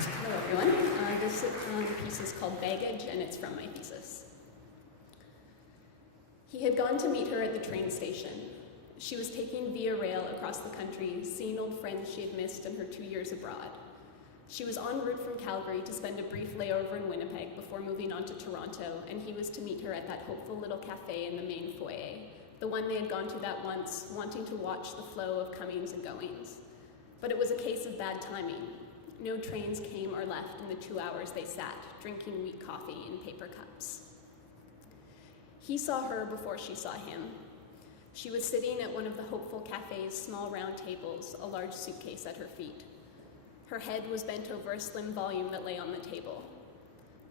Hello, everyone. This piece is called Baggage, and it's from my thesis. He had gone to meet her at the train station. She was taking Via Rail across the country, seeing old friends she had missed in her 2 years abroad. She was en route from Calgary to spend a brief layover in Winnipeg before moving on to Toronto, and he was to meet her at that hopeful little cafe in the main foyer, the one they had gone to that once, wanting to watch the flow of comings and goings. But it was a case of bad timing. No trains came or left in the 2 hours they sat, drinking weak coffee in paper cups. He saw her before she saw him. She was sitting at one of the Hopeful Cafe's small round tables, a large suitcase at her feet. Her head was bent over a slim volume that lay on the table.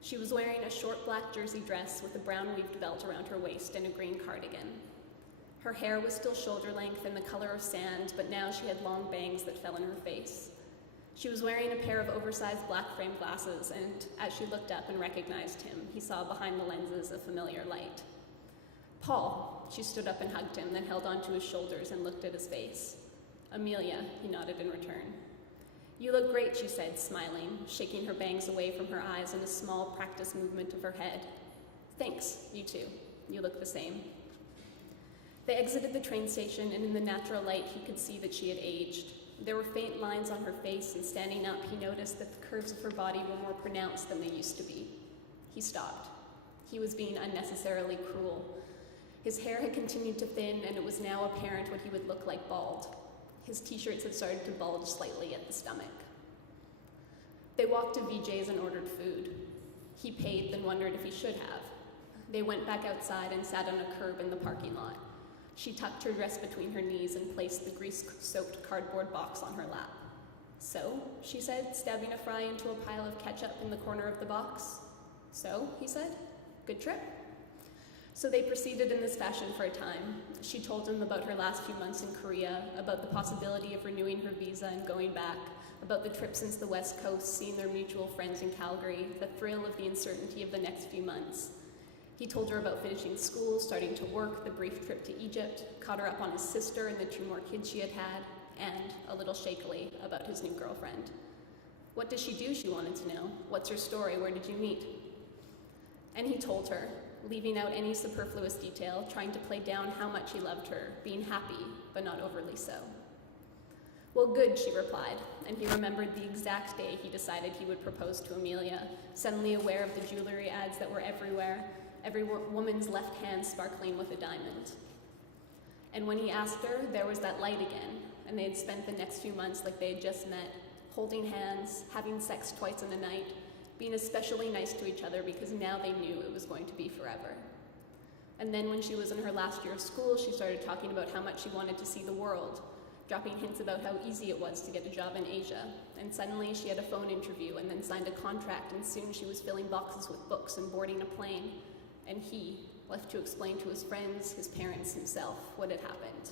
She was wearing a short black jersey dress with a brown weaved belt around her waist and a green cardigan. Her hair was still shoulder length and the color of sand, but now she had long bangs that fell in her face. She was wearing a pair of oversized black frame glasses, and as she looked up and recognized him, he saw behind the lenses a familiar light. "Paul," she stood up and hugged him, then held onto his shoulders and looked at his face. "Amelia," he nodded in return. "You look great," she said, smiling, shaking her bangs away from her eyes in a small practiced movement of her head. "Thanks, you too. You look the same." They exited the train station, and in the natural light he could see that she had aged. There were faint lines on her face, and standing up, he noticed that the curves of her body were more pronounced than they used to be. He stopped. He was being unnecessarily cruel. His hair had continued to thin, and it was now apparent what he would look like bald. His t-shirts had started to bulge slightly at the stomach. They walked to VJ's and ordered food. He paid, then wondered if he should have. They went back outside and sat on a curb in the parking lot. She tucked her dress between her knees and placed the grease-soaked cardboard box on her lap. "So," she said, stabbing a fry into a pile of ketchup in the corner of the box. "So," he said, "good trip?" So they proceeded in this fashion for a time. She told him about her last few months in Korea, about the possibility of renewing her visa and going back, about the trip since the West Coast, seeing their mutual friends in Calgary, the thrill of the uncertainty of the next few months. He told her about finishing school, starting to work, the brief trip to Egypt, caught her up on his sister and the 2 more kids she had had, and, a little shakily, about his new girlfriend. What does she do, she wanted to know. What's her story? Where did you meet? And he told her, leaving out any superfluous detail, trying to play down how much he loved her, being happy, but not overly so. "Well, good," she replied, and he remembered the exact day he decided he would propose to Amelia, suddenly aware of the jewelry ads that were everywhere, every woman's left hand sparkling with a diamond. And when he asked her, there was that light again, and they had spent the next few months like they had just met, holding hands, having sex twice in a night, being especially nice to each other because now they knew it was going to be forever. And then when she was in her last year of school, she started talking about how much she wanted to see the world, dropping hints about how easy it was to get a job in Asia. And suddenly she had a phone interview and then signed a contract, and soon she was filling boxes with books and boarding a plane. And he, left to explain to his friends, his parents, himself, what had happened.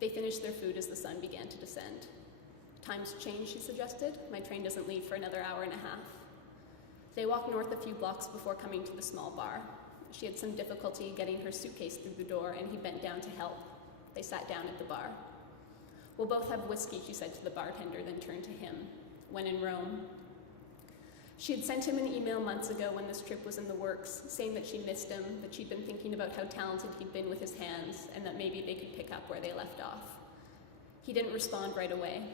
They finished their food as the sun began to descend. "Time's changed," she suggested. "My train doesn't leave for another hour and a half." They walked north a few blocks before coming to the small bar. She had some difficulty getting her suitcase through the door, and he bent down to help. They sat down at the bar. "We'll both have whiskey," she said to the bartender, then turned to him. "When in Rome." She had sent him an email months ago when this trip was in the works, saying that she missed him, that she'd been thinking about how talented he'd been with his hands, and that maybe they could pick up where they left off. He didn't respond right away.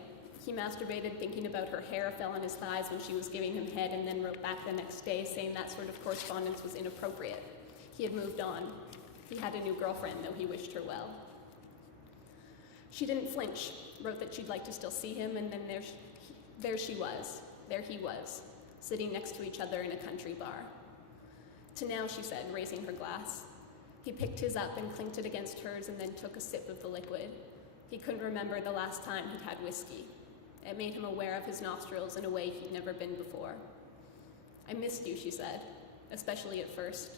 He masturbated thinking about her hair fell on his thighs when she was giving him head, and then wrote back the next day saying that sort of correspondence was inappropriate. He had moved on. He had a new girlfriend, though he wished her well. She didn't flinch, wrote that she'd like to still see him, and then there he was, sitting next to each other in a country bar. "To now," she said, raising her glass. He picked his up and clinked it against hers and then took a sip of the liquid. He couldn't remember the last time he'd had whiskey. It made him aware of his nostrils in a way he'd never been before. "I missed you," she said, "especially at first.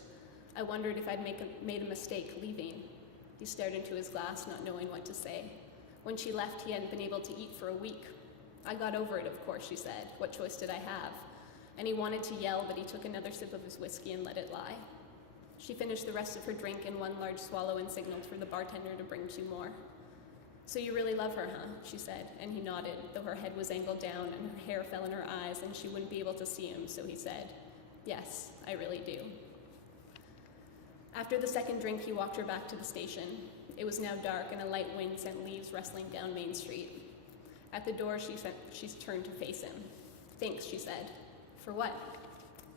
I wondered if I'd made a mistake leaving." He stared into his glass, not knowing what to say. When she left, he hadn't been able to eat for a week. "I got over it, of course," she said. "What choice did I have?" And he wanted to yell, but he took another sip of his whiskey and let it lie. She finished the rest of her drink in one large swallow and signaled for the bartender to bring 2 more. So you really love her, huh? She said, and he nodded, though her head was angled down and her hair fell in her eyes and she wouldn't be able to see him, so he said, "Yes, I really do." After the second drink, he walked her back to the station. It was now dark and a light wind sent leaves rustling down Main Street. At the door, she turned to face him. "Thanks," she said. "For what?"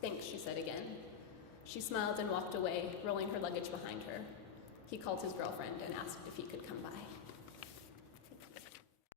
"Thanks," she said again. She smiled and walked away, rolling her luggage behind her. He called his girlfriend and asked if he could come by.